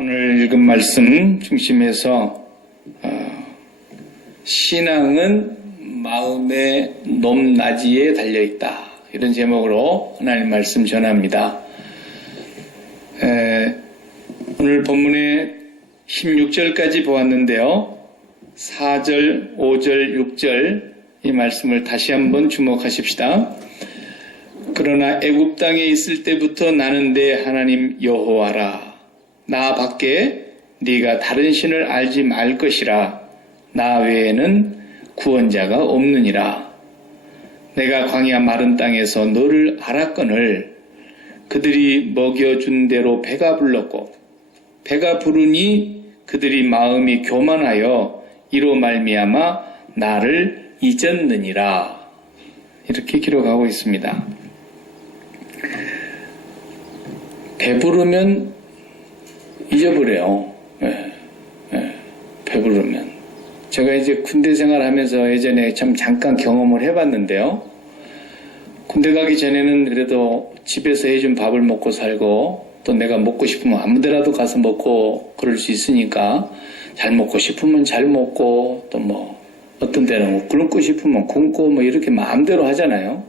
오늘 읽은 말씀 중심에서 신앙은 마음의 높낮이에 달려있다. 이런 제목으로 하나님 말씀 전합니다. 오늘 본문의 16절까지 보았는데요. 4절, 5절, 6절 이 말씀을 다시 한번 주목하십시다. 그러나 애굽 땅에 있을 때부터 나는 내 하나님 여호와라. 나 밖에 네가 다른 신을 알지 말 것이라. 나 외에는 구원자가 없느니라. 내가 광야 마른 땅에서 너를 알았거늘 그들이 먹여준 대로 배가 불렀고 배가 부르니 그들이 마음이 교만하여 이로 말미암아 나를 잊었느니라. 이렇게 기록하고 있습니다. 배부르면 잊어버려요. 배부르면. 제가 이제 군대 생활하면서 예전에 참 잠깐 경험을 해봤는데요. 군대 가기 전에는 그래도 집에서 해준 밥을 먹고 살고 또 내가 먹고 싶으면 아무 데라도 가서 먹고 그럴 수 있으니까 잘 먹고 싶으면 잘 먹고 또 뭐 어떤 데는 뭐 굶고 싶으면 굶고 뭐 이렇게 마음대로 하잖아요.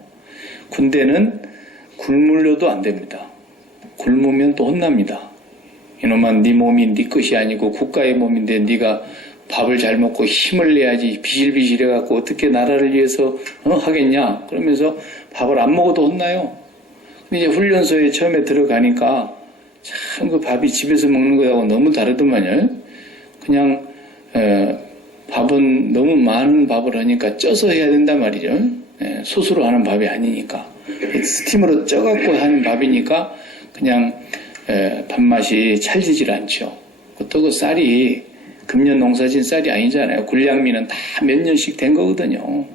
군대는 굶으려도 안 됩니다. 굶으면 또 혼납니다. 이놈아 네 몸이 네 것이 아니고 국가의 몸인데 네가 밥을 잘 먹고 힘을 내야지 비실비실해갖고 어떻게 나라를 위해서 하겠냐 그러면서 밥을 안 먹어도 혼나요. 근데 이제 훈련소에 처음에 들어가니까 참 그 밥이 집에서 먹는 거하고 너무 다르더만요. 그냥 밥은 너무 많은 밥을 하니까 쪄서 해야 된단 말이죠. 솥으로 하는 밥이 아니니까 스팀으로 쪄갖고 하는 밥이니까 그냥 밥맛이 찰지질 않죠. 또 그 쌀이 금년 농사진 쌀이 아니잖아요. 굴량미는 다 몇 년씩 된 거거든요.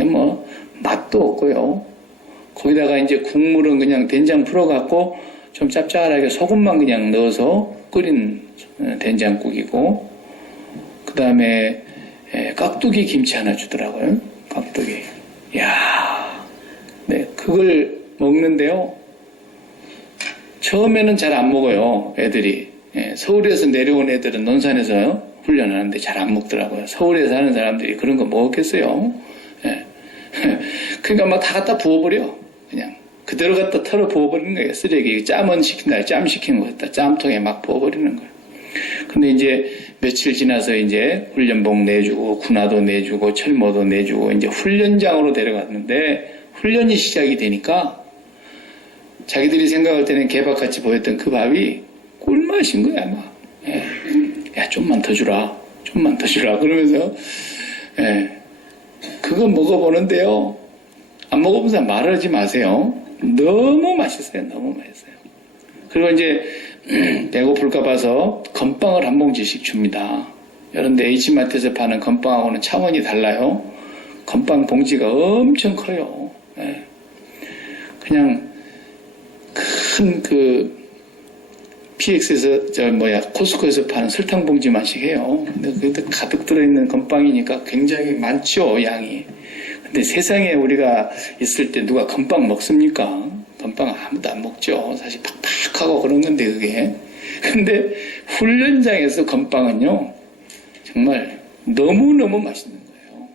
뭐 맛도 없고요. 거기다가 이제 국물은 그냥 된장 풀어갖고 좀 짭짤하게 소금만 그냥 넣어서 끓인 된장국이고 그 다음에 깍두기 김치 하나 주더라고요. 깍두기. 이야, 네, 그걸 먹는데요. 처음에는 잘 안 먹어요, 애들이. 서울에서 내려온 애들은 논산에서 훈련하는데 잘 안 먹더라고요. 서울에 사는 사람들이 그런 거 먹었겠어요. 그러니까 막 다 갖다 부어버려. 그냥. 그대로 갖다 털어 부어버리는 거예요. 쓰레기. 짬은 시킨다. 짬 시키는 거 갖다 짬통에 막 부어버리는 거예요. 근데 이제 며칠 지나서 이제 훈련복 내주고, 군화도 내주고, 철모도 내주고, 이제 훈련장으로 데려갔는데, 훈련이 시작이 되니까, 자기들이 생각할 때는 개밥같이 보였던 그 밥이 꿀맛인 거야, 막. 야, 좀만 더 주라. 좀만 더 주라. 그러면서, 그거 먹어보는데요. 안 먹어보면서 말하지 마세요. 너무 맛있어요. 너무 맛있어요. 그리고 이제, 배고플까 봐서 건빵을 한 봉지씩 줍니다. 그런데 H마트에서 파는 건빵하고는 차원이 달라요. 건빵 봉지가 엄청 커요. 그냥, 큰 PX에서 코스코에서 파는 설탕 봉지만씩 해요. 근데 그때 가득 들어있는 건빵이니까 굉장히 많죠, 양이. 근데 세상에 우리가 있을 때 누가 건빵 먹습니까? 건빵 아무도 안 먹죠. 사실 팍팍하고 그런 건데 그게. 근데 훈련장에서 건빵은요, 정말 너무너무 맛있는 거예요.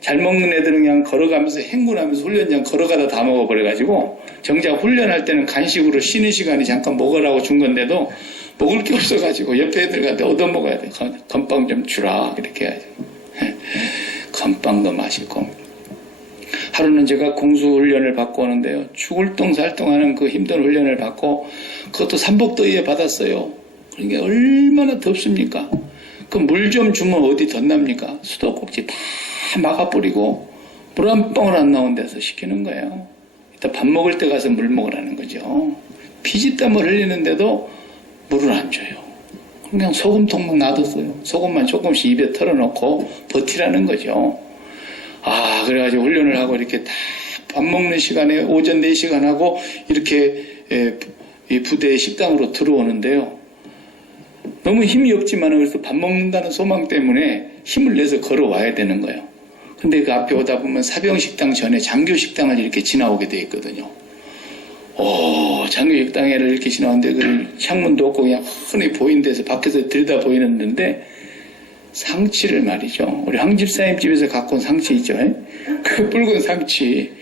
잘 먹는 애들은 그냥 걸어가면서 행군하면서 훈련장 걸어가다 다 먹어버려가지고 정작 훈련할 때는 간식으로 쉬는 시간에 잠깐 먹으라고 준 건데도 먹을 게 없어가지고 옆에 애들한테 얻어먹어야 돼. 건빵 좀 주라 이렇게 해야지. 건빵도 맛있고. 하루는 제가 공수훈련을 받고 오는데요. 죽을 똥 살똥하는 그 힘든 훈련을 받고 그것도 삼복더위에 받았어요. 그러니까 얼마나 덥습니까? 그 물 좀 주면 어디 덧납니까? 수도꼭지 다 막아버리고 물 한 방울 안 나온 데서 시키는 거예요. 이따 밥 먹을 때 가서 물 먹으라는 거죠. 피지땀을 흘리는데도 물을 안 줘요. 그냥 소금통만 놔뒀어요. 소금만 조금씩 입에 털어놓고 버티라는 거죠. 그래가지고 훈련을 하고 이렇게 다 밥 먹는 시간에 오전 4시간 하고 이렇게 이 부대의 식당으로 들어오는데요. 너무 힘이 없지만 그래서 밥 먹는다는 소망 때문에 힘을 내서 걸어와야 되는 거예요. 근데 그 앞에 오다 보면 사병식당 전에 장교식당을 이렇게 지나오게 돼 있거든요. 장교육 당회를 이렇게 지나왔는데 그 창문도 없고 그냥 훤히 보이는 데서 밖에서 들여다 보이는데 상치를 말이죠. 우리 황 집사님 집에서 갖고 온 상치 있죠. 그 붉은 상치.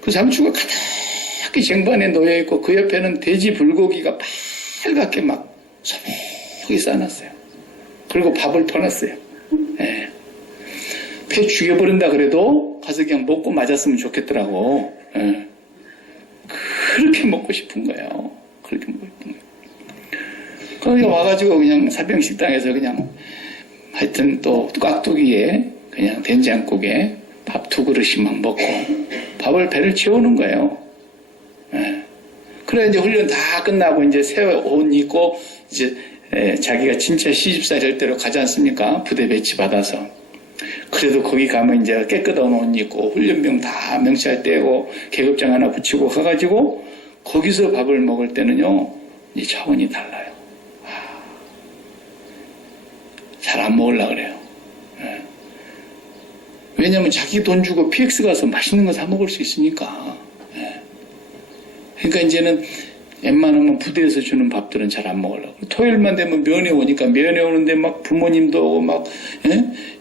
그 상추가 가득히 쟁반에 놓여있고 그 옆에는 돼지 불고기가 빨갛게 막 소복이 싸놨어요. 그리고 밥을 퍼놨어요. 예. 폐 죽여버린다 그래도 가서 그냥 먹고 맞았으면 좋겠더라고. 예. 그렇게 먹고 싶은 거예요. 그렇게 먹고 싶은 거예요. 거기 와가지고 그냥 사병식당에서 그냥 하여튼 또 깍두기에 그냥 된장국에 밥 2그릇씩만 먹고 밥을 배를 채우는 거예요. 예. 그래 이제 훈련 다 끝나고 이제 새 옷 입고 이제 자기가 진짜 시집살이 할 때로 가지 않습니까? 부대 배치 받아서. 그래도 거기 가면 이제 깨끗한 옷 입고 훈련병 다 명찰 떼고 계급장 하나 붙이고 가가지고 거기서 밥을 먹을 때는요, 이 차원이 달라요. 잘 안 먹으려고 그래요. 예. 왜냐면 자기 돈 주고 PX 가서 맛있는 거 사 먹을 수 있으니까. 예. 그러니까 이제는 웬만하면 부대에서 주는 밥들은 잘 안 먹으려고. 토요일만 되면 면회 오니까 면회 오는데 막 부모님도 오고 막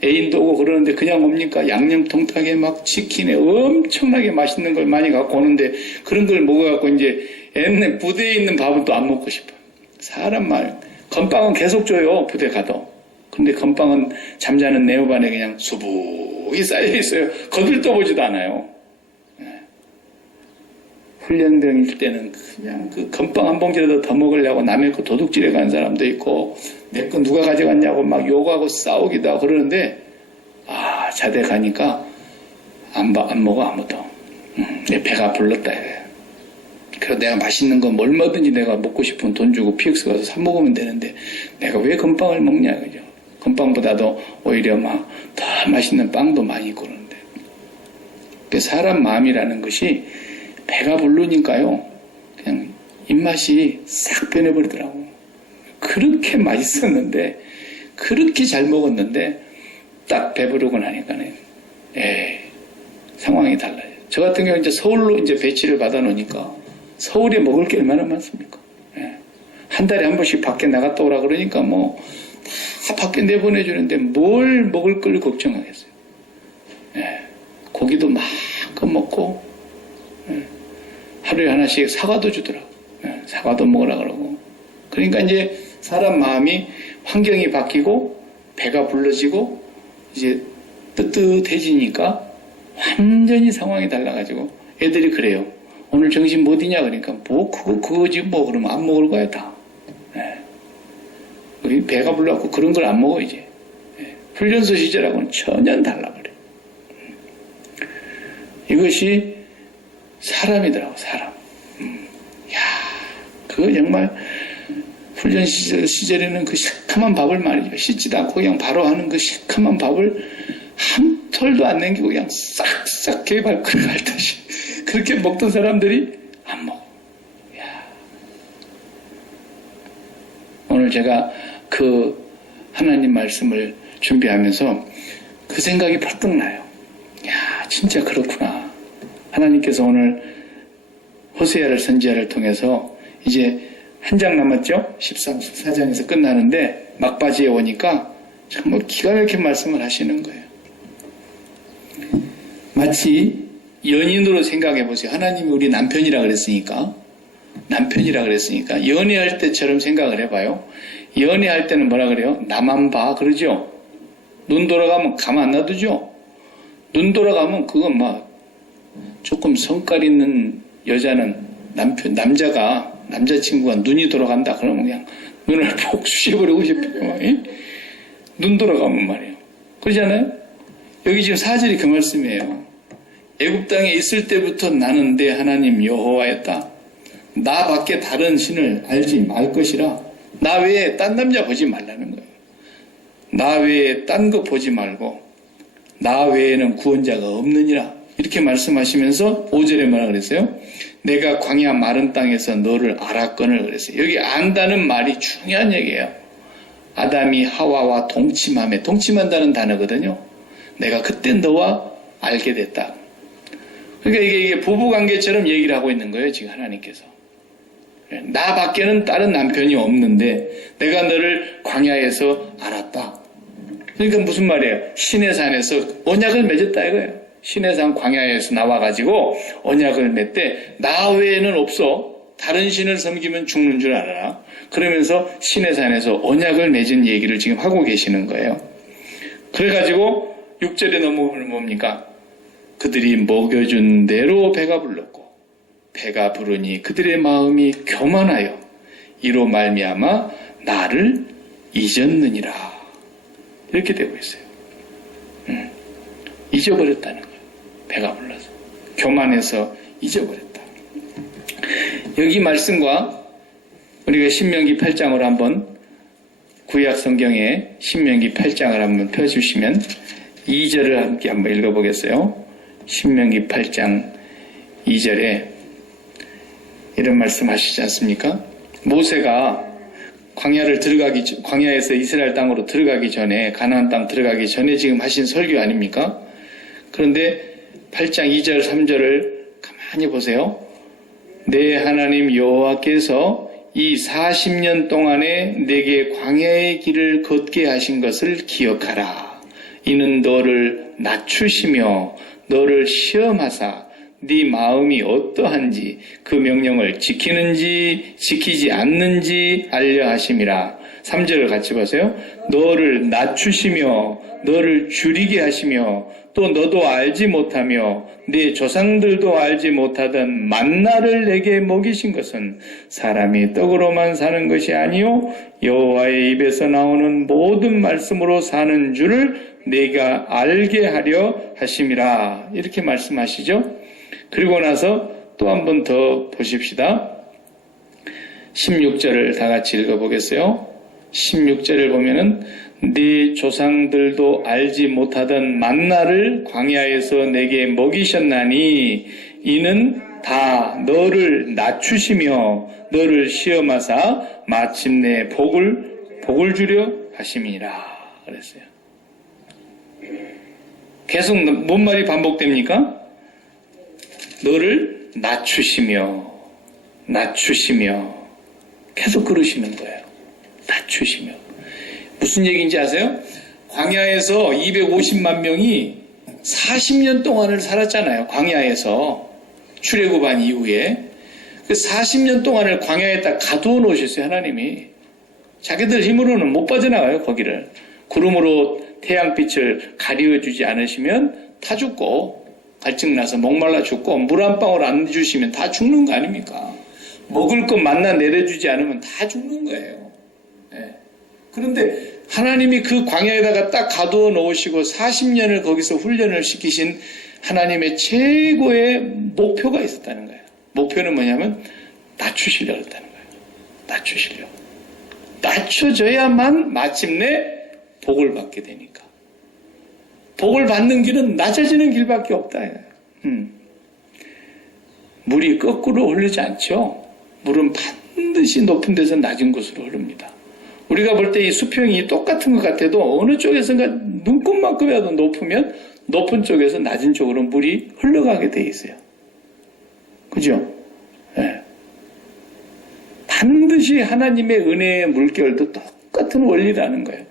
애인도 오고 그러는데 그냥 옵니까? 양념통닭에 막 치킨에 엄청나게 맛있는 걸 많이 갖고 오는데 그런 걸 먹어갖고 이제 옛날 부대에 있는 밥은 또 안 먹고 싶어. 사람 말. 건빵은 계속 줘요. 부대 가도. 근데 건빵은 잠자는 네오반에 그냥 수북이 쌓여 있어요. 거들떠 보지도 않아요. 훈련병일 때는 그냥 그 건빵 한 봉지라도 더 먹으려고 남의 거 도둑질해 간 사람도 있고 내 거 누가 가져갔냐고 막 욕하고 싸우기도 하고 그러는데 자대 가니까 안 먹어 아무도. 내 배가 불렀다 이거야. 그래서 내가 맛있는 거 얼마든지 내가 먹고 싶은 돈 주고 PX 가서 사 먹으면 되는데 내가 왜 건빵을 먹냐 그죠. 건빵보다도 오히려 막 더 맛있는 빵도 많이 있고 그러는데 사람 마음이라는 것이 배가 부르니까요 그냥 입맛이 싹 변해버리더라고. 그렇게 맛있었는데 그렇게 잘 먹었는데 딱 배부르고 나니까는 상황이 달라요. 저 같은 경우 이제 서울로 이제 배치를 받아 놓으니까 서울에 먹을 게 얼마나 많습니까? 한 달에 한 번씩 밖에 나갔다 오라 그러니까 뭐 다 밖에 내보내주는데 뭘 먹을 걸 걱정하겠어요. 고기도 마음껏 먹고 하루에 하나씩 사과도 주더라고. 사과도 먹으라 그러고. 그러니까 이제 사람 마음이 환경이 바뀌고 배가 불러지고 이제 뜨뜻해지니까 완전히 상황이 달라가지고 애들이 그래요. 오늘 정신 못 있냐 그러니까 뭐 그거지 뭐 그러면 안 먹을 거야 다. 우리 배가 불러갖고 그런 걸 안 먹어 이제. 훈련소 시절하고는 전혀 달라버려. 이것이 사람이더라고 사람. 그거 정말 훈련 시절에는 그 시커먼 밥을 말이죠. 씻지도 않고 그냥 바로 하는 그 시커먼 밥을 한 톨도 안 남기고 그냥 싹싹 개발끓여 갈듯이 그렇게 먹던 사람들이 안 먹어. 오늘 제가 그 하나님 말씀을 준비하면서 그 생각이 벌떡 나요. 진짜 그렇구나. 하나님께서 오늘 호세아를 선지자를 통해서 이제 한 장 남았죠? 13사장에서 끝나는데 막바지에 오니까 정말 기가 막힌 말씀을 하시는 거예요. 마치 연인으로 생각해 보세요. 하나님이 우리 남편이라 그랬으니까 연애할 때처럼 생각을 해봐요. 연애할 때는 뭐라 그래요? 나만 봐 그러죠? 눈 돌아가면 가만 안 놔두죠? 눈 돌아가면 그건 막 조금 성깔 있는 여자는 남자친구가 눈이 돌아간다 그러면 그냥 눈을 폭 쑤셔버리고 싶어요. 눈 돌아가면 말이에요. 그러잖아요? 여기 지금 4절이 그 말씀이에요. 애굽 땅에 있을 때부터 나는 내 하나님 여호와였다. 나 밖에 다른 신을 알지 말 것이라. 나 외에 딴 남자 보지 말라는 거예요. 나 외에 딴 거 보지 말고 나 외에는 구원자가 없느니라. 이렇게 말씀하시면서 5절에 뭐라 그랬어요? 내가 광야 마른 땅에서 너를 알았거늘 그랬어요. 여기 안다는 말이 중요한 얘기예요. 아담이 하와와 동침한다는 단어거든요. 내가 그때 너와 알게 됐다. 그러니까 이게 부부관계처럼 얘기를 하고 있는 거예요. 지금 하나님께서. 나 밖에는 다른 남편이 없는데 내가 너를 광야에서 알았다. 그러니까 무슨 말이에요? 시내산에서 언약을 맺었다 이거예요. 시내산 광야에서 나와가지고 언약을 맺되 나 외에는 없어. 다른 신을 섬기면 죽는 줄 알아라. 그러면서 시내산에서 언약을 맺은 얘기를 지금 하고 계시는 거예요. 그래가지고 6절에 넘어오면 뭡니까? 그들이 먹여준 대로 배가 불렀고 배가 부르니 그들의 마음이 교만하여 이로 말미암아 나를 잊었느니라. 이렇게 되고 있어요. 잊어버렸다는 거예요. 배가 불러서. 교만해서 잊어버렸다. 여기 말씀과 우리가 신명기 8장으로 한번 구약 성경에 신명기 8장을 한번 펴주시면 2절을 함께 한번 읽어보겠어요. 신명기 8장 2절에 이런 말씀 하시지 않습니까? 모세가 광야에서 이스라엘 땅으로 들어가기 전에, 가나안 땅 들어가기 전에 지금 하신 설교 아닙니까? 그런데 8장 2절 3절을 가만히 보세요. 내 하나님 여호와께서 이 40년 동안에 내게 광야의 길을 걷게 하신 것을 기억하라. 이는 너를 낮추시며 너를 시험하사 네 마음이 어떠한지 그 명령을 지키는지 지키지 않는지 알려 하심이라. 3절을 같이 보세요. 너를 낮추시며 너를 줄이게 하시며 또 너도 알지 못하며 네 조상들도 알지 못하던 만나를 내게 먹이신 것은 사람이 떡으로만 사는 것이 아니요 여호와의 입에서 나오는 모든 말씀으로 사는 줄을 내가 알게 하려 하심이라. 이렇게 말씀하시죠. 그리고 나서 또 한 번 더 보십시다. 16절을 다 같이 읽어보겠어요. 16절을 보면은 네 조상들도 알지 못하던 만나를 광야에서 내게 먹이셨나니 이는 다 너를 낮추시며 너를 시험하사 마침내 복을 주려 하심이니라 그랬어요. 계속 뭔 말이 반복됩니까? 너를 낮추시며 계속 그러시는 거예요. 낮추시며. 무슨 얘기인지 아세요? 광야에서 250만 명이 40년 동안을 살았잖아요. 광야에서 출애굽한 이후에 그 40년 동안을 광야에다 가두어 놓으셨어요. 하나님이. 자기들 힘으로는 못 빠져나가요. 거기를. 구름으로 태양빛을 가리워주지 않으시면 다 죽고 갈증나서 목말라 죽고 물 한 방울 안 주시면 다 죽는 거 아닙니까? 먹을 것 만나 내려주지 않으면 다 죽는 거예요. 네. 그런데 하나님이 그 광야에다가 딱 가두어 놓으시고 40년을 거기서 훈련을 시키신 하나님의 최고의 목표가 있었다는 거예요. 목표는 뭐냐면 낮추시려고 했다는 거예요. 낮추시려고. 낮춰져야만 마침내 복을 받게 되니까. 복을 받는 길은 낮아지는 길밖에 없다. 물이 거꾸로 흐르지 않죠. 물은 반드시 높은 데서 낮은 곳으로 흐릅니다. 우리가 볼 때 이 수평이 똑같은 것 같아도 어느 쪽에선가 눈곱만큼이라도 높으면 높은 쪽에서 낮은 쪽으로 물이 흘러가게 돼 있어요. 그죠? 네. 반드시 하나님의 은혜의 물결도 똑같은 원리라는 거예요.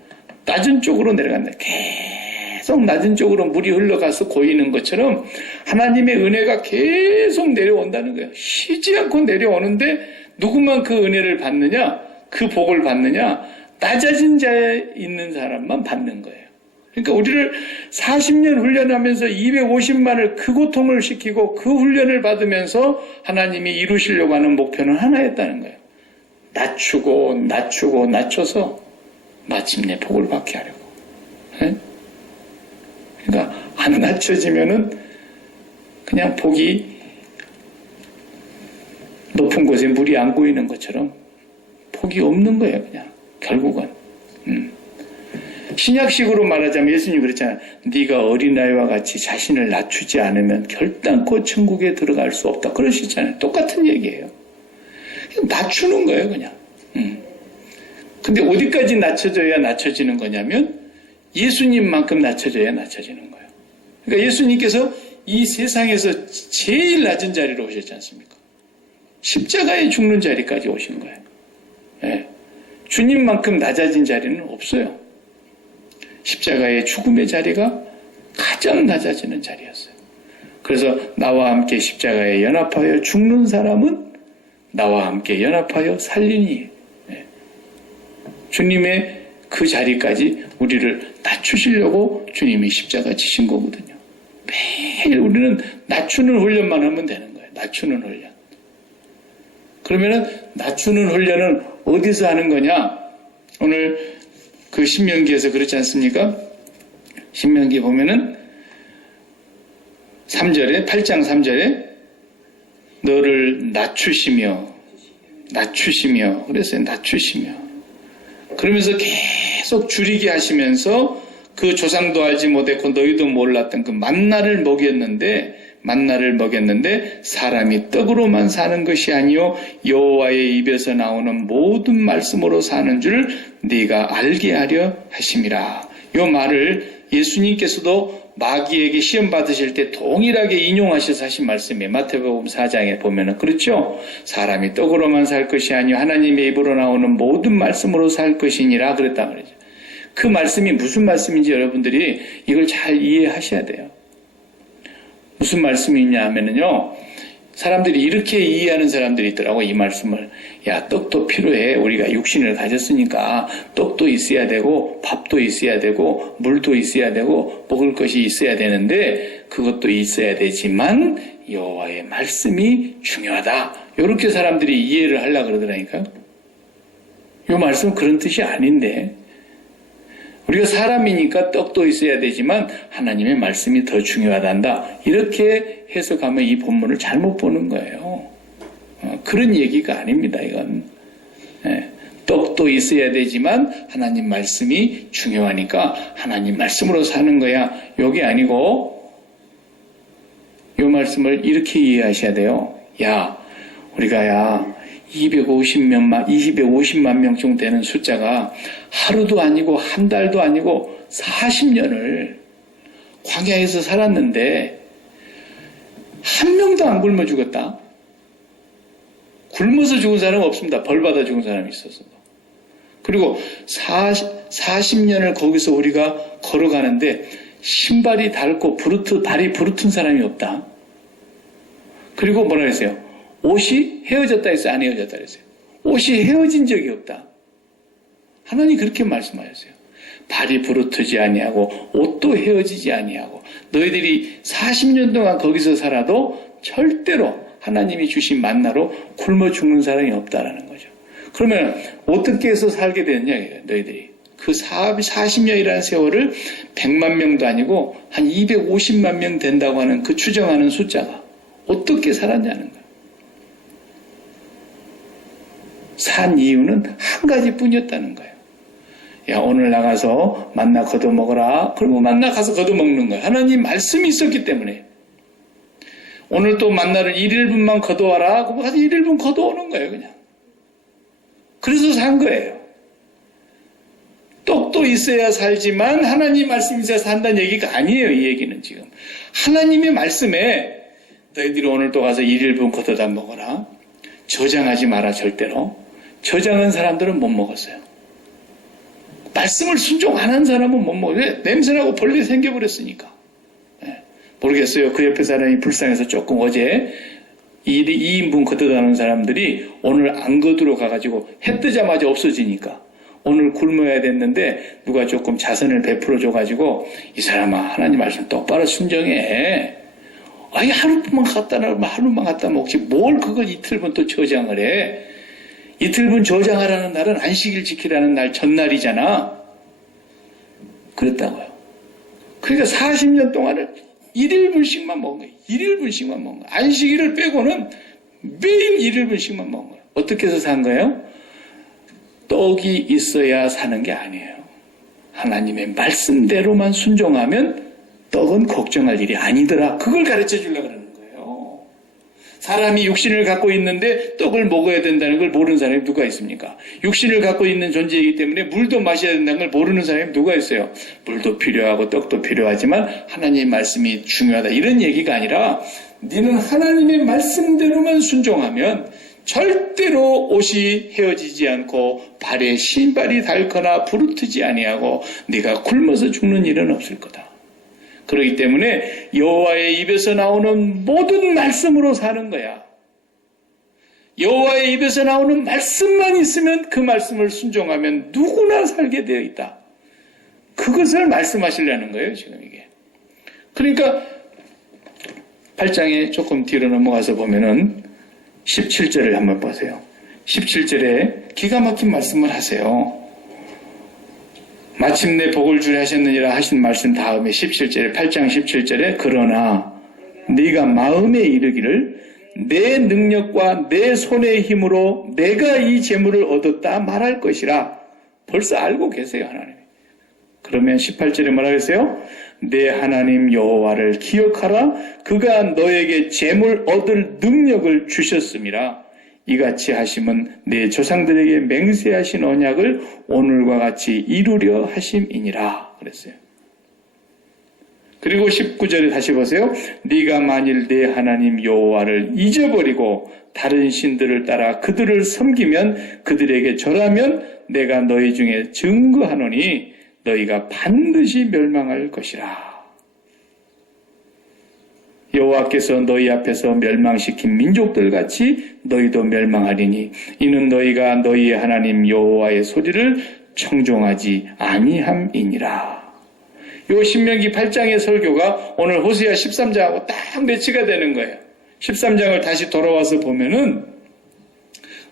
낮은 쪽으로 내려간다. 계속 낮은 쪽으로 물이 흘러가서 고이는 것처럼 하나님의 은혜가 계속 내려온다는 거예요. 쉬지 않고 내려오는데 누구만 그 은혜를 받느냐? 그 복을 받느냐? 낮아진 자에 있는 사람만 받는 거예요. 그러니까 우리를 40년 훈련하면서 250만을 그 고통을 시키고 그 훈련을 받으면서 하나님이 이루시려고 하는 목표는 하나였다는 거예요. 낮춰서 마침내 복을 받게 하려고. 네? 그러니까 안 낮춰지면은 그냥 복이 높은 곳에 물이 안 고이는 것처럼 복이 없는 거예요. 그냥 결국은. 신약식으로 말하자면 예수님이 그랬잖아요. 네가 어린아이와 같이 자신을 낮추지 않으면 결단코 천국에 들어갈 수 없다. 그러시잖아요. 똑같은 얘기예요. 낮추는 거예요. 그냥. 근데 어디까지 낮춰져야 낮춰지는 거냐면 예수님만큼 낮춰져야 낮춰지는 거예요. 그러니까 예수님께서 이 세상에서 제일 낮은 자리로 오셨지 않습니까? 십자가에 죽는 자리까지 오신 거예요. 예. 주님만큼 낮아진 자리는 없어요. 십자가의 죽음의 자리가 가장 낮아지는 자리였어요. 그래서 나와 함께 십자가에 연합하여 죽는 사람은 나와 함께 연합하여 살리니, 예. 주님의 그 자리까지 우리를 낮추시려고 주님이 십자가 지신 거거든요. 매일 우리는 낮추는 훈련만 하면 되는 거예요. 낮추는 훈련. 그러면은 낮추는 훈련은 어디서 하는 거냐? 오늘 그 신명기에서 그렇지 않습니까? 신명기 보면은 3절에 8장 3절에 너를 낮추시며 그랬어요. 낮추시며 그러면서 계속 줄이게 하시면서 그 조상도 알지 못했고 너희도 몰랐던 그 만나를 먹였는데 사람이 떡으로만 사는 것이 아니요 여호와의 입에서 나오는 모든 말씀으로 사는 줄 네가 알게 하려 하심이라. 이 말을 예수님께서도 마귀에게 시험 받으실 때 동일하게 인용하셔서 하신 말씀이 마태복음 4장에 보면은 그렇죠. 사람이 떡으로만 살 것이 아니요 하나님의 입으로 나오는 모든 말씀으로 살 것이니라 그랬단 말이죠. 그 말씀이 무슨 말씀인지 여러분들이 이걸 잘 이해하셔야 돼요. 무슨 말씀이냐 하면은요, 사람들이 이렇게 이해하는 사람들이 있더라고, 이 말씀을. 야, 떡도 필요해. 우리가 육신을 가졌으니까 떡도 있어야 되고, 밥도 있어야 되고, 물도 있어야 되고, 먹을 것이 있어야 되는데, 그것도 있어야 되지만, 여호와의 말씀이 중요하다. 이렇게 사람들이 이해를 하려고 그러더라니까요. 이 말씀은 그런 뜻이 아닌데, 우리가 사람이니까 떡도 있어야 되지만 하나님의 말씀이 더 중요하단다. 이렇게 해석하면 이 본문을 잘못 보는 거예요. 그런 얘기가 아닙니다. 이건 떡도 있어야 되지만 하나님 말씀이 중요하니까 하나님 말씀으로 사는 거야. 이게 아니고 이 말씀을 이렇게 이해하셔야 돼요. 야, 우리가 250만 명 정도 되는 숫자가 하루도 아니고 한 달도 아니고 40년을 광야에서 살았는데 한 명도 안 굶어 죽었다. 굶어서 죽은 사람은 없습니다. 벌 받아 죽은 사람이 있어서. 그리고 40년을 거기서 우리가 걸어가는데 신발이 닳고 발이 부르튼 사람이 없다. 그리고 뭐라 그랬어요? 옷이 헤어졌다 해서 안 헤어졌다 그랬어요. 옷이 헤어진 적이 없다. 하나님 그렇게 말씀하셨어요. 발이 부르트지 아니하고 옷도 헤어지지 아니하고 너희들이 40년 동안 거기서 살아도 절대로 하나님이 주신 만나로 굶어 죽는 사람이 없다라는 거죠. 그러면 어떻게 해서 살게 됐냐 너희들이. 그 40년이라는 세월을 100만 명도 아니고 한 250만 명 된다고 하는 그 추정하는 숫자가 어떻게 살았냐는 거예요. 산 이유는 한 가지뿐이었다는 거예요. 야, 오늘 나가서 만나 걷어 먹어라. 그리고 만나 가서 걷어 먹는 거예요. 하나님 말씀이 있었기 때문에. 오늘 또 만나를 1일분만 걷어와라. 그럼 가서 1일분 걷어오는 거예요, 그냥. 그래서 산 거예요. 떡도 있어야 살지만 하나님 말씀이 있어야 산다는 얘기가 아니에요, 이 얘기는 지금. 하나님의 말씀에 너희들이 오늘 또 가서 1일분 걷어다 먹어라. 저장하지 마라, 절대로. 저장한 사람들은 못 먹었어요. 말씀을 순종 안 한 사람은 못 먹어요. 왜? 냄새나고 벌레 생겨버렸으니까. 모르겠어요. 그 옆에 사람이 불쌍해서 조금 어제 2인분 걷어다 놓은 사람들이 오늘 안 걷으러 가가지고 해 뜨자마자 없어지니까 오늘 굶어야 됐는데 누가 조금 자선을 베풀어줘가지고 이 사람아 하나님 말씀 똑바로 순종해. 아니 하루만 갖다 놓으면 하루만 갖다 먹지 뭘 그걸 이틀분 또 저장을 해. 이틀분 저장하라는 날은 안식일 지키라는 날 전날이잖아. 그랬다고요. 그러니까 40년 동안을 1일분씩만 먹은 거예요. 1일분씩만 먹은 거예요. 안식일을 빼고는 매일 1일분씩만 먹은 거예요. 어떻게 해서 산 거예요? 떡이 있어야 사는 게 아니에요. 하나님의 말씀대로만 순종하면 떡은 걱정할 일이 아니더라. 그걸 가르쳐 주려고 그러는 거예요. 사람이 육신을 갖고 있는데 떡을 먹어야 된다는 걸 모르는 사람이 누가 있습니까? 육신을 갖고 있는 존재이기 때문에 물도 마셔야 된다는 걸 모르는 사람이 누가 있어요? 물도 필요하고 떡도 필요하지만 하나님의 말씀이 중요하다. 이런 얘기가 아니라 너는 하나님의 말씀대로만 순종하면 절대로 옷이 헤어지지 않고 발에 신발이 닳거나 부르트지 아니하고 네가 굶어서 죽는 일은 없을 거다. 그렇기 때문에 여호와의 입에서 나오는 모든 말씀으로 사는 거야. 여호와의 입에서 나오는 말씀만 있으면 그 말씀을 순종하면 누구나 살게 되어 있다. 그것을 말씀하시려는 거예요, 지금 이게. 그러니까 8장에 조금 뒤로 넘어가서 보면은 17절을 한번 보세요. 17절에 기가 막힌 말씀을 하세요. 마침내 복을 주려 하셨느니라 하신 말씀 다음에 17절에 8장 17절에 그러나 네가 마음에 이르기를 내 능력과 내 손의 힘으로 내가 이 재물을 얻었다 말할 것이라. 벌써 알고 계세요, 하나님. 그러면 18절에 뭐라 그랬어요? 내 하나님 여호와를 기억하라. 그가 너에게 재물 얻을 능력을 주셨음이라. 이같이 하심은 내 조상들에게 맹세하신 언약을 오늘과 같이 이루려 하심이니라. 그랬어요. 그리고 19절에 다시 보세요. 네가 만일 내 하나님 여호와를 잊어버리고 다른 신들을 따라 그들을 섬기면 그들에게 절하면 내가 너희 중에 증거하노니 너희가 반드시 멸망할 것이라. 여호와께서 너희 앞에서 멸망시킨 민족들 같이 너희도 멸망하리니 이는 너희가 너희의 하나님 여호와의 소리를 청종하지 아니함이니라. 요 신명기 8장의 설교가 오늘 호세아 13장하고 딱 매치가 되는 거예요. 13장을 다시 돌아와서 보면은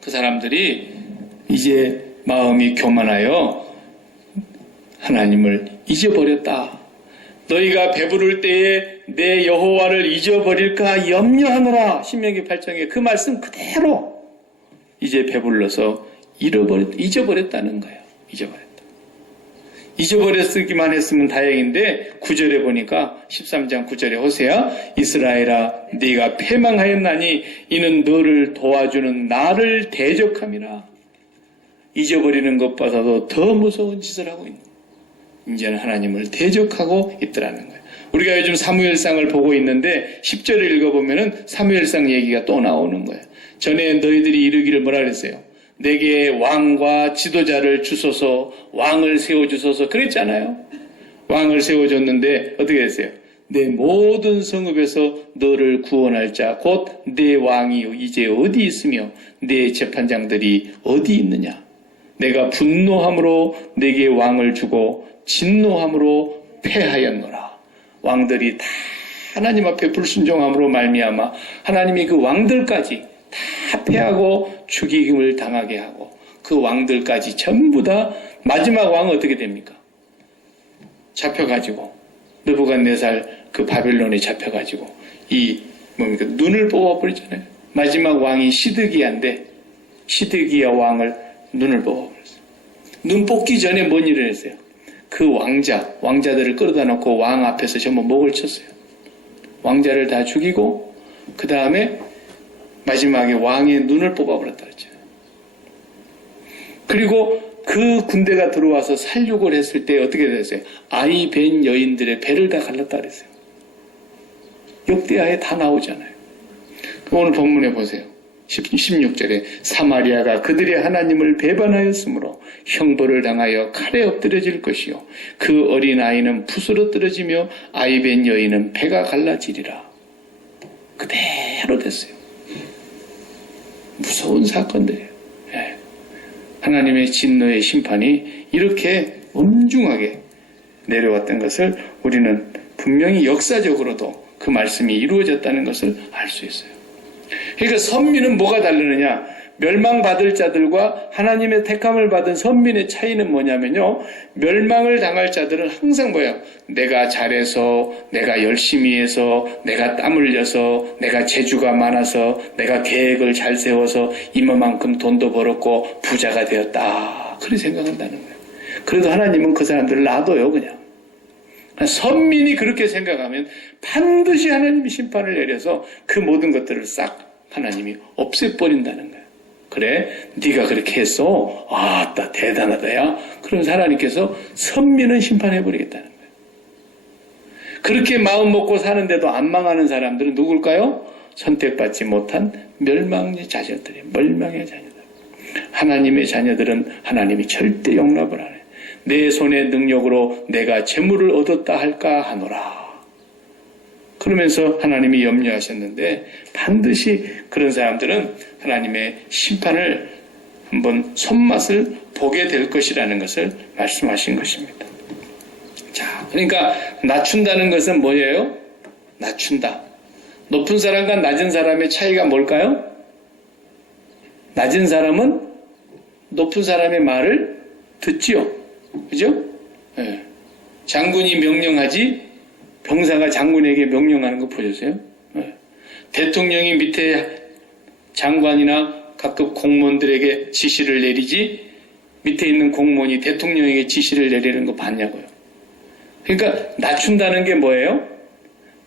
그 사람들이 이제 마음이 교만하여 하나님을 잊어버렸다. 너희가 배부를 때에 내 여호와를 잊어버릴까 염려하노라. 신명기 8장에 그 말씀 그대로 이제 배불러서 잊어버렸다는 거예요. 잊어버렸기만 했으면 다행인데 9절에 보니까 13장 9절에 호세아 이스라엘아 네가 패망하였나니 이는 너를 도와주는 나를 대적함이라. 잊어버리는 것보다도 더 무서운 짓을 하고 있는 거예요. 이제는 하나님을 대적하고 있더라는 거예요. 우리가 요즘 사무엘상을 보고 있는데 10절을 읽어보면은 사무엘상 얘기가 또 나오는 거예요. 전에 너희들이 이르기를 뭐라 그랬어요? 내게 왕과 지도자를 주소서, 왕을 세워주소서 그랬잖아요. 왕을 세워줬는데 어떻게 했어요? 내 모든 성읍에서 너를 구원할 자 곧 내 왕이 이제 어디 있으며 내 재판장들이 어디 있느냐. 내가 분노함으로 내게 왕을 주고 진노함으로 패하였노라. 왕들이 다 하나님 앞에 불순종함으로 말미암아 하나님이 그 왕들까지 다 패하고 죽임을 당하게 하고 그 왕들까지 전부 다 마지막 왕은 어떻게 됩니까? 잡혀가지고 느부갓네살 그 바빌론에 잡혀가지고 이 뭡니까 눈을 뽑아버리잖아요. 마지막 왕이 시드기야인데 시드기야 왕을 눈을 뽑아버렸어요. 눈 뽑기 전에 뭔 일을 했어요? 그 왕자들을 끌어다 놓고 왕 앞에서 전부 목을 쳤어요. 왕자를 다 죽이고 그 다음에 마지막에 왕의 눈을 뽑아버렸다 그랬잖아요. 그리고 그 군대가 들어와서 살육을 했을 때 어떻게 됐어요? 아이 벤 여인들의 배를 다 갈랐다 그랬어요. 역대하에 다 나오잖아요. 오늘 본문에 보세요. 16절에 사마리아가 그들의 하나님을 배반하였으므로 형벌을 당하여 칼에 엎드려질 것이요 그 어린아이는 붓으로 떨어지며 아이 벤 여인은 배가 갈라지리라. 그대로 됐어요. 무서운 사건들이에요. 예. 하나님의 진노의 심판이 이렇게 엄중하게 내려왔던 것을 우리는 분명히 역사적으로도 그 말씀이 이루어졌다는 것을 알 수 있어요. 그러니까 선민은 뭐가 다르느냐? 멸망받을 자들과 하나님의 택함을 받은 선민의 차이는 뭐냐면요. 멸망을 당할 자들은 항상 뭐야? 내가 잘해서, 내가 열심히 해서, 내가 땀 흘려서, 내가 재주가 많아서, 내가 계획을 잘 세워서 이만큼 돈도 벌었고 부자가 되었다. 그렇게 생각한다는 거예요. 그래도 하나님은 그 사람들을 놔둬요, 그냥. 선민이 그렇게 생각하면 반드시 하나님이 심판을 내려서 그 모든 것들을 싹 하나님이 없애버린다는 거예요. 그래, 네가 그렇게 했어. 아따 대단하다 야. 그러면서 하나님께서 선민은 심판해버리겠다는 거예요. 그렇게 마음 먹고 사는데도 안 망하는 사람들은 누굴까요? 선택받지 못한 멸망의 자녀들이에요. 멸망의 자녀들. 하나님의 자녀들은 하나님이 절대 용납을 안 해요. 내 손의 능력으로 내가 재물을 얻었다 할까 하노라. 그러면서 하나님이 염려하셨는데 반드시 그런 사람들은 하나님의 심판을 한번 손맛을 보게 될 것이라는 것을 말씀하신 것입니다. 자, 그러니까 낮춘다는 것은 뭐예요? 낮춘다. 높은 사람과 낮은 사람의 차이가 뭘까요? 낮은 사람은 높은 사람의 말을 듣지요. 그죠? 네. 장군이 명령하지 병사가 장군에게 명령하는 거 보셨어요? 네. 대통령이 밑에 장관이나 각급 공무원들에게 지시를 내리지 밑에 있는 공무원이 대통령에게 지시를 내리는 거 봤냐고요. 그러니까 낮춘다는 게 뭐예요?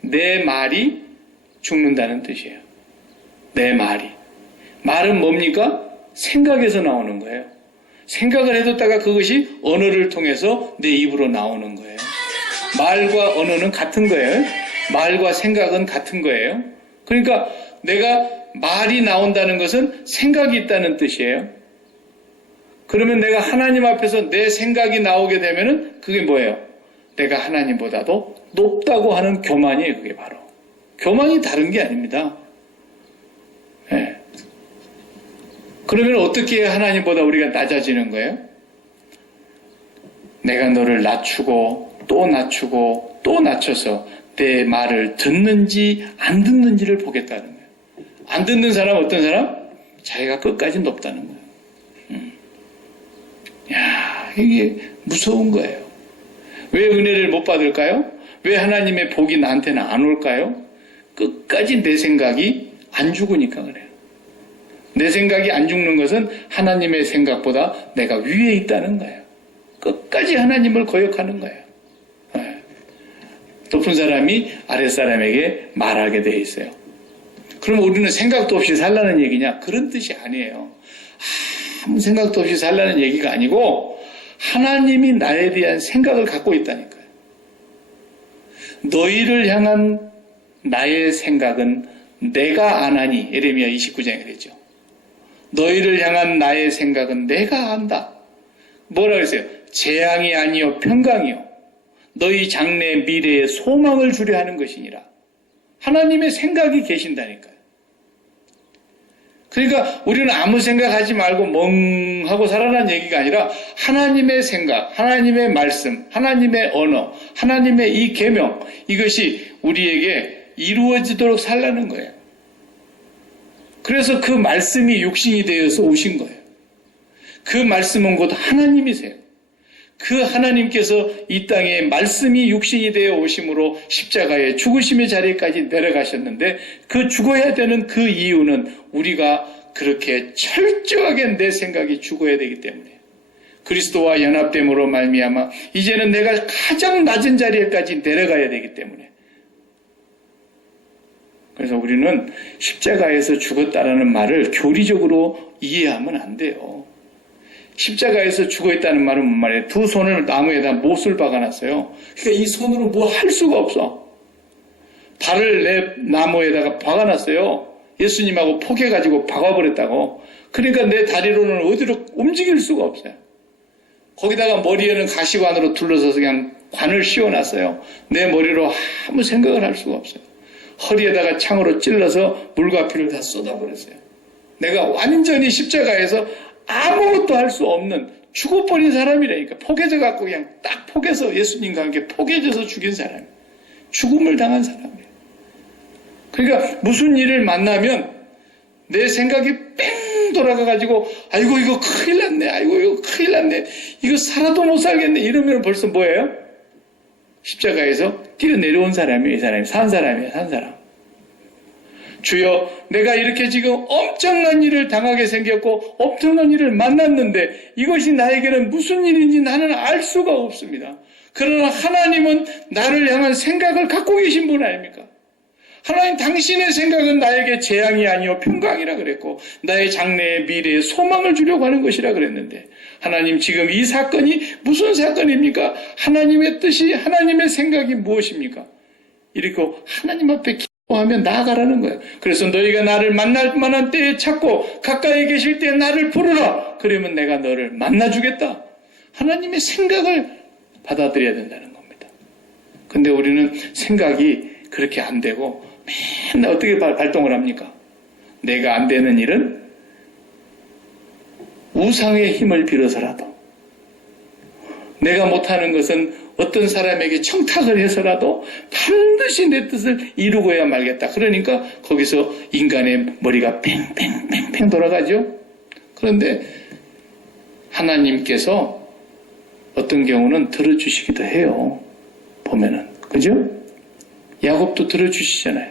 내 말이 죽는다는 뜻이에요. 내 말이. 말은 뭡니까? 생각에서 나오는 거예요. 생각을 해뒀다가 그것이 언어를 통해서 내 입으로 나오는 거예요. 말과 언어는 같은 거예요. 말과 생각은 같은 거예요. 그러니까 내가 말이 나온다는 것은 생각이 있다는 뜻이에요. 그러면 내가 하나님 앞에서 내 생각이 나오게 되면은 그게 뭐예요? 내가 하나님보다도 높다고 하는 교만이에요. 그게 바로. 교만이 다른 게 아닙니다. 네. 그러면 어떻게 하나님보다 우리가 낮아지는 거예요? 내가 너를 낮추고 또 낮추고 또 낮춰서 내 말을 듣는지 안 듣는지를 보겠다는 거예요. 안 듣는 사람 어떤 사람? 자기가 끝까지 높다는 거예요. 야, 이게 무서운 거예요. 왜 은혜를 못 받을까요? 왜 하나님의 복이 나한테는 안 올까요? 끝까지 내 생각이 안 죽으니까 그래요. 내 생각이 안 죽는 것은 하나님의 생각보다 내가 위에 있다는 거예요. 끝까지 하나님을 거역하는 거예요. 네. 높은 사람이 아랫사람에게 말하게 돼 있어요. 그럼 우리는 생각도 없이 살라는 얘기냐? 그런 뜻이 아니에요. 아무 생각도 없이 살라는 얘기가 아니고 하나님이 나에 대한 생각을 갖고 있다니까요. 너희를 향한 나의 생각은 내가 아나니 예레미야 29장에 그랬죠. 너희를 향한 나의 생각은 내가 안다. 뭐라고 했어요? 재앙이 아니요 평강이요 너희 장래 미래에 소망을 주려 하는 것이니라. 하나님의 생각이 계신다니까요. 그러니까 우리는 아무 생각하지 말고 멍하고 살아라는 얘기가 아니라 하나님의 생각, 하나님의 말씀, 하나님의 언어, 하나님의 이 계명 이것이 우리에게 이루어지도록 살라는 거예요. 그래서 그 말씀이 육신이 되어서 오신 거예요. 그 말씀은 곧 하나님이세요. 그 하나님께서 이 땅에 말씀이 육신이 되어 오심으로 십자가에 죽으심의 자리까지 내려가셨는데 그 죽어야 되는 그 이유는 우리가 그렇게 철저하게 내 생각이 죽어야 되기 때문에 그리스도와 연합됨으로 말미암아 이제는 내가 가장 낮은 자리에까지 내려가야 되기 때문에 그래서 우리는 십자가에서 죽었다라는 말을 교리적으로 이해하면 안 돼요. 십자가에서 죽어있다는 말은 뭔 말이에요? 두 손을 나무에다 못을 박아놨어요. 그러니까 이 손으로 뭐 할 수가 없어. 발을 내 나무에다가 박아놨어요. 예수님하고 포개가지고 박아버렸다고. 그러니까 내 다리로는 어디로 움직일 수가 없어요. 거기다가 머리에는 가시관으로 둘러서서 그냥 관을 씌워놨어요. 내 머리로 아무 생각을 할 수가 없어요. 허리에다가 창으로 찔러서 물과 피를 다 쏟아버렸어요. 내가 완전히 십자가에서 아무것도 할 수 없는 죽어버린 사람이라니까. 포개져갖고 그냥 딱 포개서 예수님과 함께 포개져서 죽인 사람. 죽음을 당한 사람이에요. 그러니까 무슨 일을 만나면 내 생각이 뺑 돌아가가지고 아이고 이거 큰일 났네. 아이고 이거 큰일 났네. 이거 살아도 못 살겠네. 이러면 벌써 뭐예요? 십자가에서 뛰어내려온 사람이에요. 이 사람이 산 사람이에요. 산 사람. 주여 내가 이렇게 지금 엄청난 일을 당하게 생겼고 엄청난 일을 만났는데 이것이 나에게는 무슨 일인지 나는 알 수가 없습니다. 그러나 하나님은 나를 향한 생각을 갖고 계신 분 아닙니까? 하나님 당신의 생각은 나에게 재앙이 아니요 평강이라 그랬고 나의 장래의 미래에 소망을 주려고 하는 것이라 그랬는데 하나님 지금 이 사건이 무슨 사건입니까? 하나님의 뜻이 하나님의 생각이 무엇입니까? 이렇게 하나님 앞에 하면 나아가라는 거예요. 그래서 너희가 나를 만날 만한 때에 찾고 가까이 계실 때 나를 부르라. 그러면 내가 너를 만나주겠다. 하나님의 생각을 받아들여야 된다는 겁니다. 근데 우리는 생각이 그렇게 안 되고 맨날 어떻게 발동을 합니까? 내가 안 되는 일은 우상의 힘을 빌어서라도, 내가 못하는 것은 어떤 사람에게 청탁을 해서라도 반드시 내 뜻을 이루고야 말겠다. 그러니까 거기서 인간의 머리가 팽팽팽팽 돌아가죠. 그런데 하나님께서 어떤 경우는 들어주시기도 해요. 보면은. 그죠? 야곱도 들어주시잖아요.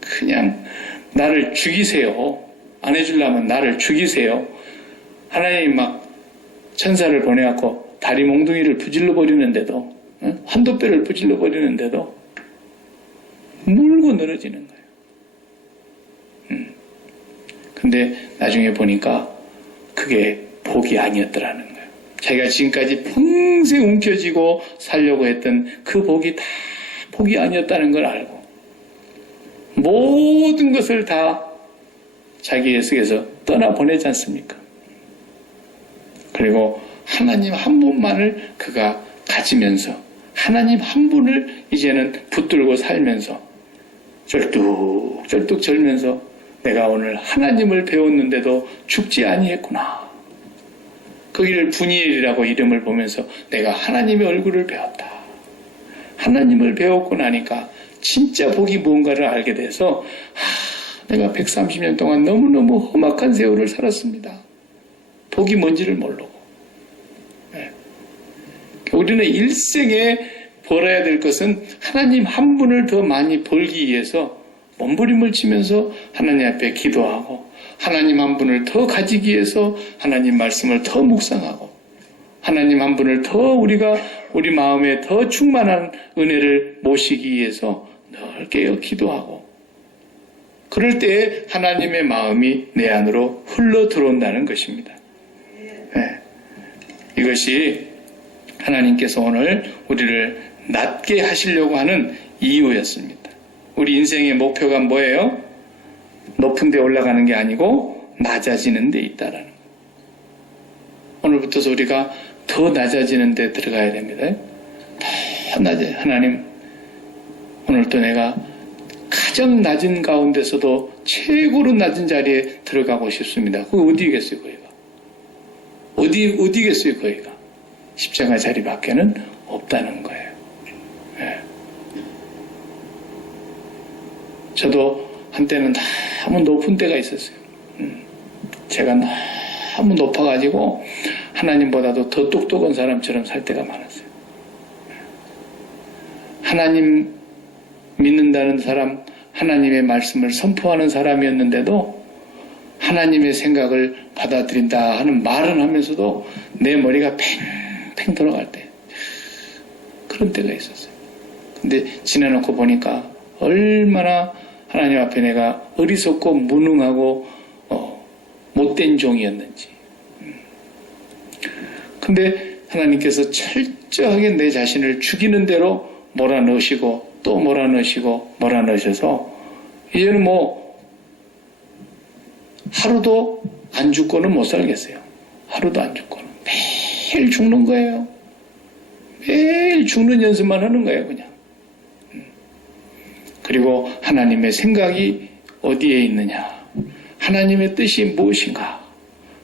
그냥 나를 죽이세요. 안 해주려면 나를 죽이세요. 하나님이 막 천사를 보내갖고 다리 몽둥이를 부질러 버리는데도, 한도뼈를 부질러 버리는데도 물고 늘어지는 거예요. 근데 나중에 보니까 그게 복이 아니었더라는 거예요. 자기가 지금까지 평생 움켜쥐고 살려고 했던 그 복이 다 복이 아니었다는 걸 알고 모든 것을 다 자기의 속에서 떠나보내지 않습니까? 그리고 하나님 한 분만을 그가 가지면서 하나님 한 분을 이제는 붙들고 살면서 쩔뚝쩔뚝 절면서 내가 오늘 하나님을 배웠는데도 죽지 아니했구나. 거기를 분이엘이라고 이름을 보면서 내가 하나님의 얼굴을 배웠다. 하나님을 배웠고 나니까 진짜 복이 뭔가를 알게 돼서 내가 130년 동안 너무너무 험악한 세월을 살았습니다. 복이 뭔지를 모르고. 네. 우리는 일생에 벌어야 될 것은 하나님 한 분을 더 많이 벌기 위해서 몸부림을 치면서 하나님 앞에 기도하고 하나님 한 분을 더 가지기 위해서 하나님 말씀을 더 묵상하고 하나님 한 분을 더 우리가 우리 마음에 더 충만한 은혜를 모시기 위해서 늘 깨어 기도하고 그럴 때에 하나님의 마음이 내 안으로 흘러 들어온다는 것입니다. 네. 이것이 하나님께서 오늘 우리를 낮게 하시려고 하는 이유였습니다. 우리 인생의 목표가 뭐예요? 높은 데 올라가는 게 아니고 낮아지는 데 있다라는 거예요. 오늘부터 우리가 더 낮아지는 데 들어가야 됩니다. 더 낮아요. 하나님, 오늘도 내가 가장 낮은 가운데서도 최고로 낮은 자리에 들어가고 싶습니다. 그거 어디겠어요, 거기가? 어디겠어요, 거기가? 십자가 자리밖에는 없다는 거예요. 네. 저도 한때는 너무 높은 데가 있었어요. 제가 너무 높아가지고 하나님보다도 더 똑똑한 사람처럼 살 때가 많았어요. 하나님 믿는다는 사람, 하나님의 말씀을 선포하는 사람이었는데도 하나님의 생각을 받아들인다 하는 말은 하면서도 내 머리가 팽팽 돌아갈 때 그런 때가 있었어요. 근데 지나놓고 보니까 얼마나 하나님 앞에 내가 어리석고 무능하고 못된 종이었는지. 근데 하나님께서 철저하게 내 자신을 죽이는 대로 몰아넣으시고 또 몰아넣으시고 몰아넣으셔서 이제는 뭐 하루도 안 죽고는 못 살겠어요. 하루도 안 죽고는. 매일 죽는 거예요. 매일 죽는 연습만 하는 거예요, 그냥. 그리고 하나님의 생각이 어디에 있느냐? 하나님의 뜻이 무엇인가?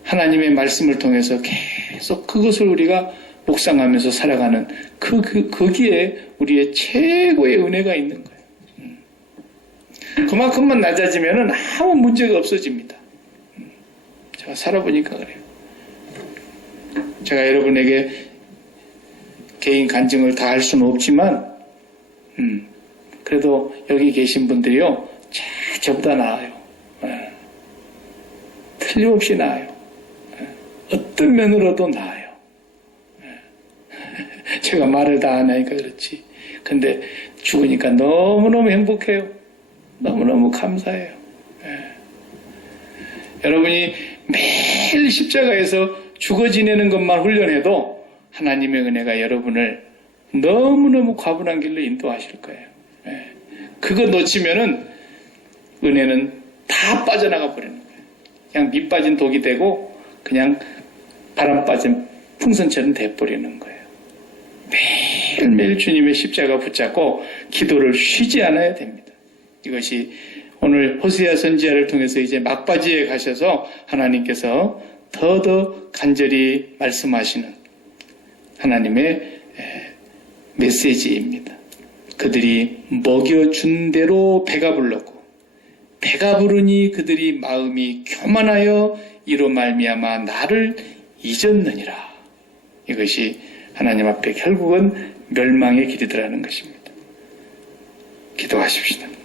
하나님의 말씀을 통해서 계속 그것을 우리가 묵상하면서 살아가는 거기에 우리의 최고의 은혜가 있는 거예요. 그만큼만 낮아지면 아무 문제가 없어집니다. 제가 살아보니까 그래요. 제가 여러분에게 개인 간증을 다 할 수는 없지만 그래도 여기 계신 분들이요 저보다 나아요. 틀림없이 나아요. 어떤 면으로도 나아요. 제가 말을 다 안 하니까 그렇지. 근데 죽으니까 너무너무 행복해요. 너무너무 감사해요. 여러분이 매일 십자가에서 죽어 지내는 것만 훈련해도 하나님의 은혜가 여러분을 너무너무 과분한 길로 인도하실 거예요. 그거 놓치면은 은혜는 다 빠져나가 버리는 거예요. 그냥 밑 빠진 독이 되고 그냥 바람 빠진 풍선처럼 돼버리는 거예요. 매일매일 주님의 십자가 붙잡고 기도를 쉬지 않아야 됩니다. 이것이 오늘 호세아 선지자를 통해서 이제 막바지에 가셔서 하나님께서 더더 간절히 말씀하시는 하나님의 메시지입니다. 그들이 먹여준 대로 배가 불렀고 배가 부르니 그들이 마음이 교만하여 이로 말미암아 나를 잊었느니라. 이것이 하나님 앞에 결국은 멸망의 길이더라는 것입니다. 기도하십시다.